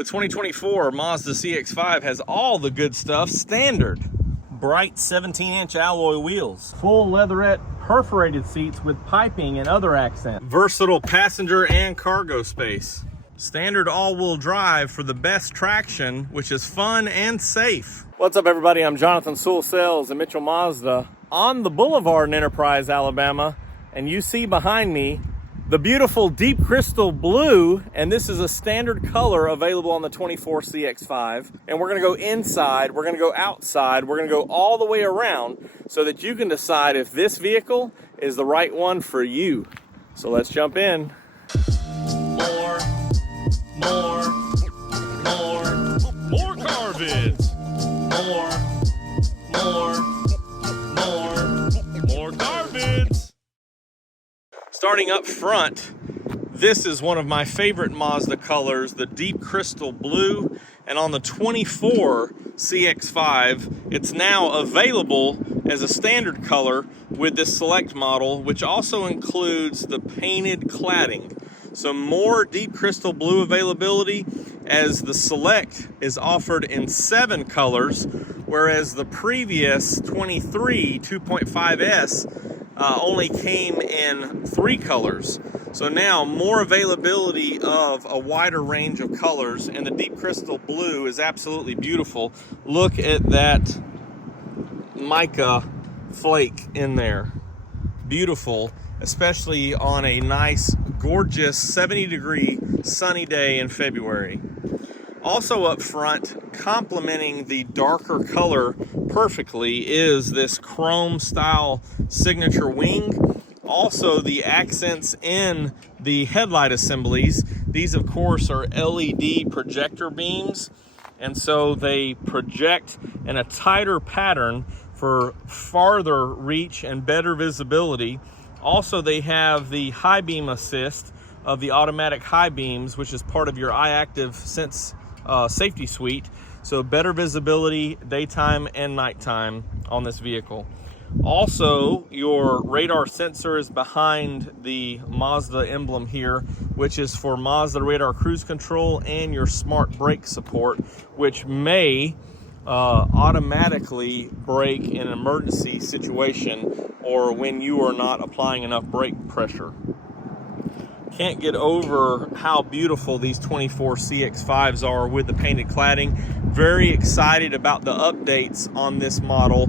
The 2024 Mazda CX-5 has all the good stuff standard. Bright 17-inch alloy wheels, full leatherette perforated seats with piping and other accents, versatile passenger and cargo space, standard all-wheel drive for the best traction, which is fun and safe. What's up, everybody? I'm Jonathan Sewell Sales at Mitchell Mazda on the Boulevard in Enterprise, Alabama, and you see behind me the beautiful deep crystal blue, and this is a standard color available on the 24 CX-5. And we're gonna go inside, we're gonna go outside, we're gonna go all the way around so that you can decide if this vehicle is the right one for you. So let's jump in. More car vids. More car vids. Starting up front, this is one of my favorite Mazda colors, the deep crystal blue. And on the 24 CX-5, it's now available as a standard color with this select model, which also includes the painted cladding. So more deep crystal blue availability, as the select is offered in 7 colors, whereas the previous 23 2.5S only came in 3 colors. So now more availability of a wider range of colors, and the deep crystal blue is absolutely beautiful. Look at that mica flake in there. Beautiful, especially on a nice, gorgeous 70-degree sunny day in February. Also up front, complementing the darker color perfectly, is this chrome style signature wing. Also the accents in the headlight assemblies. These of course are LED projector beams, and so they project in a tighter pattern for farther reach and better visibility. Also they have the high beam assist of the automatic high beams, which is part of your iActive Sense safety suite, so better visibility daytime and nighttime on this vehicle. Also, your radar sensor is behind the Mazda emblem here, which is for Mazda radar cruise control and your smart brake support, which may automatically brake in an emergency situation or when you are not applying enough brake pressure. Can't get over how beautiful these 24 CX-5s are with the painted cladding. Very excited about the updates on this model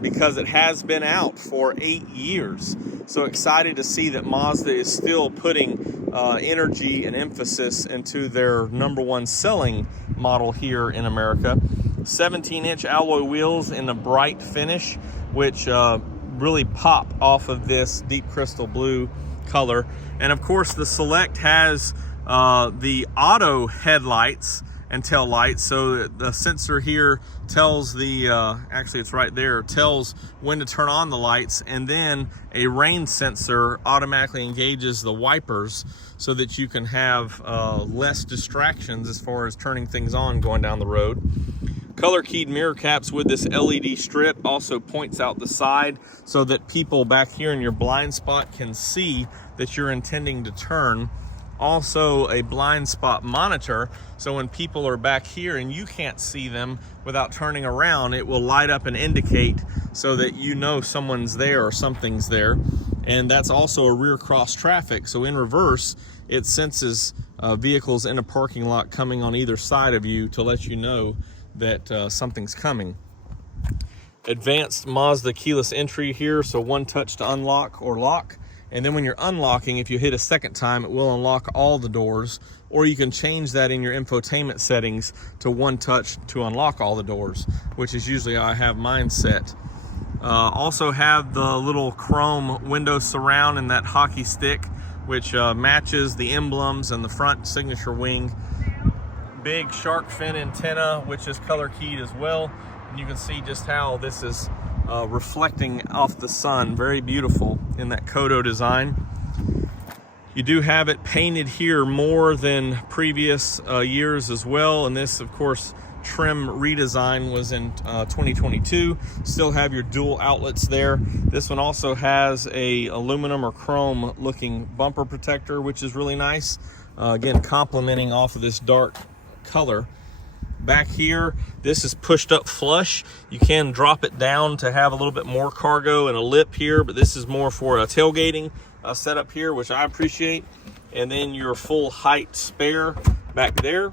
because it has been out for 8 years. So excited to see that Mazda is still putting energy and emphasis into their #1 selling model here in America. 17-inch alloy wheels in a bright finish, which really pop off of this deep crystal blue color. And of course the Select has the auto headlights and tail lights, so the sensor here tells the actually it's right there, tells when to turn on the lights, and then a rain sensor automatically engages the wipers so that you can have less distractions as far as turning things on going down the road. Color keyed mirror caps with this LED strip also points out the side so that people back here in your blind spot can see that you're intending to turn. Also a blind spot monitor, so when people are back here and you can't see them without turning around, it will light up and indicate so that you know someone's there or something's there. And that's also a rear cross traffic, so in reverse it senses vehicles in a parking lot coming on either side of you to let you know that something's coming. Advanced Mazda keyless entry here, so one touch to unlock or lock, and then when you're unlocking, if you hit a second time, it will unlock all the doors, or you can change that in your infotainment settings to one touch to unlock all the doors, which is usually how I have mine set. Also have the little chrome window surround and that hockey stick, which matches the emblems and the front signature wing. Big shark fin antenna, which is color keyed as well, and you can see just how this is reflecting off the sun. Very beautiful in that Kodo design. You do have it painted here more than previous years as well, and this of course trim redesign was in 2022. Still have your dual outlets there. This one also has a aluminum or chrome looking bumper protector, which is really nice. Again, complementing off of this dark color. Back here, this is pushed up flush. You can drop it down to have a little bit more cargo and a lip here, but this is more for a tailgating setup here, which I appreciate. And then your full height spare back there.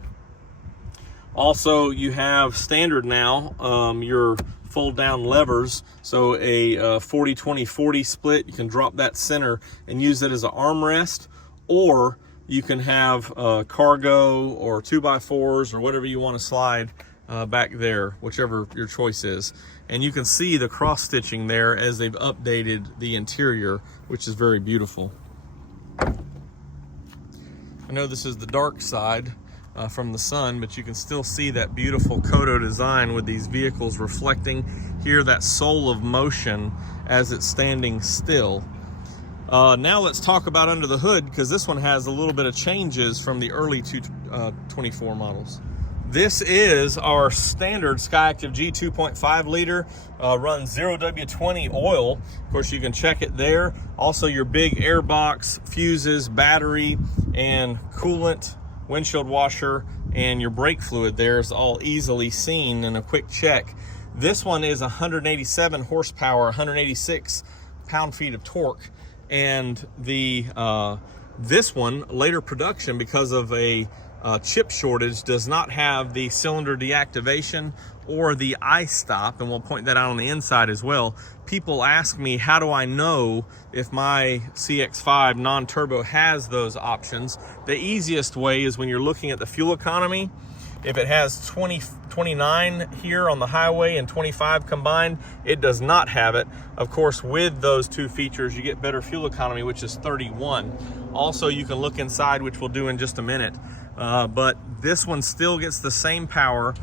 Also, you have standard now, your fold down levers. So a 40-20-40 split, you can drop that center and use it as an armrest, or you can have cargo or 2x4s or whatever you want to slide back there, whichever your choice is. And you can see the cross stitching there as they've updated the interior, which is very beautiful. I know this is the dark side from the sun, but you can still see that beautiful Kodo design with these vehicles reflecting here, that soul of motion as it's standing still. Now let's talk about under the hood, because this one has a little bit of changes from the early 24 models. This is our standard Skyactiv G 2.5 liter, runs 0W20 oil. Of course, you can check it there. Also, your big air box, fuses, battery, and coolant, windshield washer, and your brake fluid there is all easily seen in a quick check. This one is 187 horsepower, 186 pound-feet of torque. And the this one, later production, because of a chip shortage, does not have the cylinder deactivation or the I-stop, and we'll point that out on the inside as well. People ask me, how do I know if my CX-5 non-turbo has those options? The easiest way is when you're looking at the fuel economy. If it has 29 here on the highway and 25 combined, it does not have it. Of course, with those two features, you get better fuel economy, which is 31. Also, you can look inside, which we'll do in just a minute. But this one still gets the same power,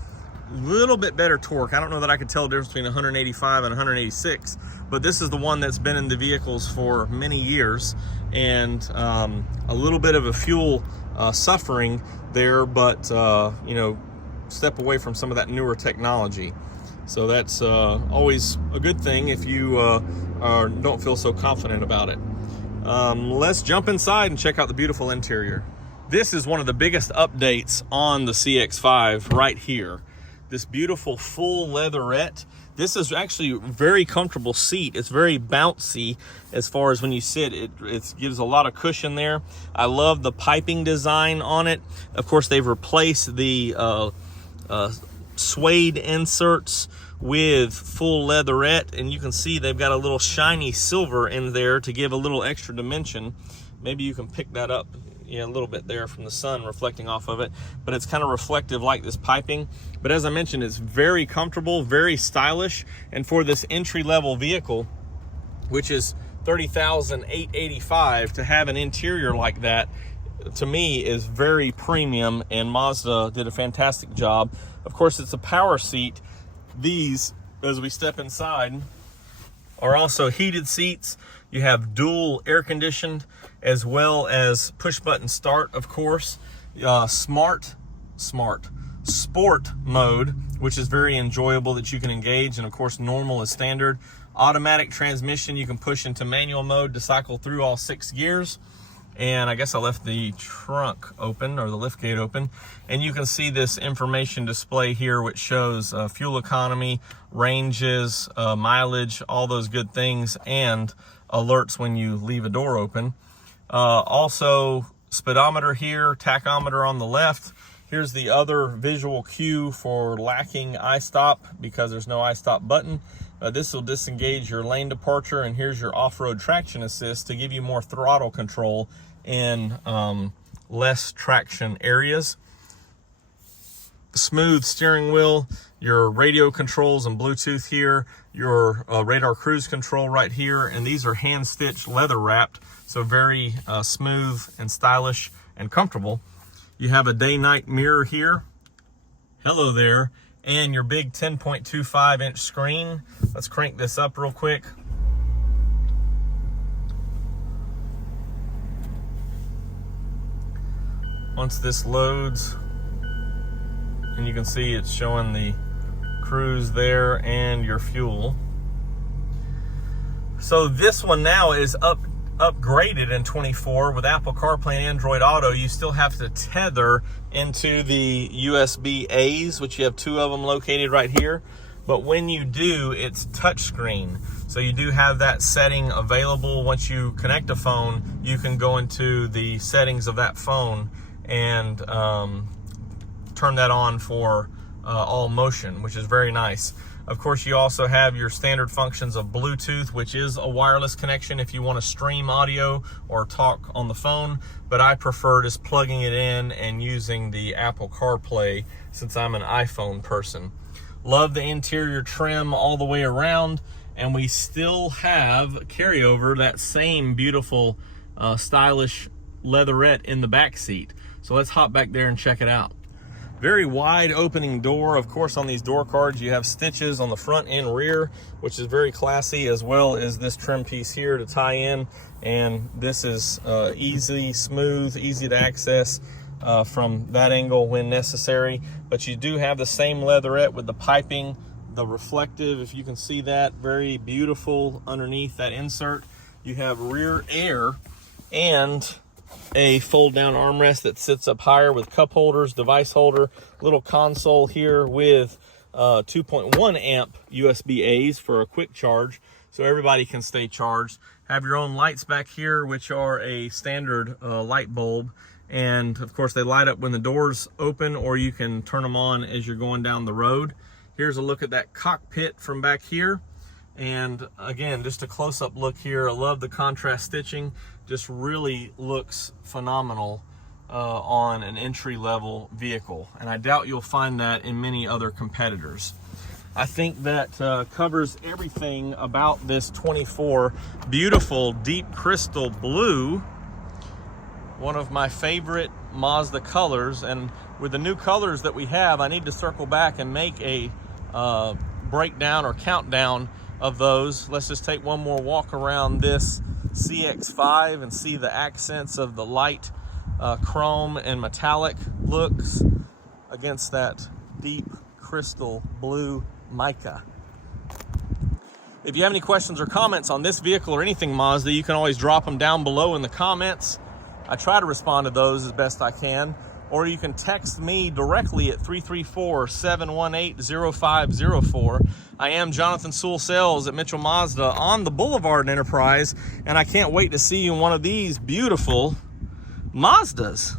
little bit better torque. I don't know that I could tell the difference between 185 and 186, but this is the one that's been in the vehicles for many years, and a little bit of a fuel suffering there, but you know, step away from some of that newer technology. So that's always a good thing if you don't feel so confident about it. Let's jump inside and check out the beautiful interior. This is one of the biggest updates on the CX-5 right here. This beautiful full leatherette. This is actually a very comfortable seat. It's very bouncy as far as when you sit. It gives a lot of cushion there. I love the piping design on it. Of course, they've replaced the suede inserts with full leatherette, and you can see they've got a little shiny silver in there to give a little extra dimension. Maybe you can pick that up, a little bit there from the sun reflecting off of it, but it's kind of reflective like this piping. But as I mentioned, it's very comfortable, very stylish, and for this entry-level vehicle, which is $30,885, to have an interior like that, to me, is very premium, and Mazda did a fantastic job. Of course, it's a power seat. These, as we step inside, are also heated seats. You have dual air conditioned, as well as push button start, of course. Sport mode, which is very enjoyable that you can engage, and of course normal is standard. Automatic transmission, you can push into manual mode to cycle through all 6 gears. And I guess I left the trunk open, or the lift gate open, and you can see this information display here, which shows fuel economy, ranges, mileage, all those good things, and alerts when you leave a door open. Also, speedometer here, tachometer on the left. Here's the other visual cue for lacking I-stop, because there's no I-stop button. This will disengage your lane departure, and here's your off-road traction assist to give you more throttle control in less traction areas. Smooth steering wheel, your radio controls and Bluetooth here, your radar cruise control right here, and these are hand-stitched, leather-wrapped, so very smooth and stylish and comfortable. You have a day-night mirror here. Hello there. And your big 10.25-inch screen. Let's crank this up real quick. Once this loads, and you can see it's showing the cruise there and your fuel. So this one now is upgraded in 24 with Apple CarPlay and Android Auto, you still have to tether into the USB-A's, which you have 2 of them located right here. But when you do, it's touchscreen. So you do have that setting available. Once you connect a phone, you can go into the settings of that phone and turn that on for all motion, which is very nice. Of course, you also have your standard functions of Bluetooth, which is a wireless connection if you want to stream audio or talk on the phone, but I prefer just plugging it in and using the Apple CarPlay since I'm an iPhone person. Love the interior trim all the way around, and we still have carryover that same beautiful stylish leatherette in the back seat. So let's hop back there and check it out. Very wide opening door. Of course, on these door cards, you have stitches on the front and rear, which is very classy, as well as this trim piece here to tie in. And this is easy, smooth, easy to access from that angle when necessary. But you do have the same leatherette with the piping, the reflective, if you can see that, very beautiful underneath that insert. You have rear air and a fold down armrest that sits up higher with cup holders, device holder, little console here with 2.1 amp USB-A's for a quick charge, so everybody can stay charged. Have your own lights back here, which are a standard light bulb, and of course they light up when the doors open, or you can turn them on as you're going down the road. Here's a look at that cockpit from back here. And again, just a close-up look here. I love the contrast stitching. Just really looks phenomenal on an entry-level vehicle. And I doubt you'll find that in many other competitors. I think that covers everything about this 24. Beautiful deep crystal blue. One of my favorite Mazda colors. And with the new colors that we have, I need to circle back and make a breakdown or countdown of those. Let's just take one more walk around this CX-5 and see the accents of the light chrome and metallic looks against that deep crystal blue mica. If you have any questions or comments on this vehicle or anything Mazda, you can always drop them down below in the comments. I try to respond to those as best I can. Or you can text me directly at 334-718-0504. I am Jonathan Sewell Sales at Mitchell Mazda on the Boulevard Enterprise, and I can't wait to see you in one of these beautiful Mazdas.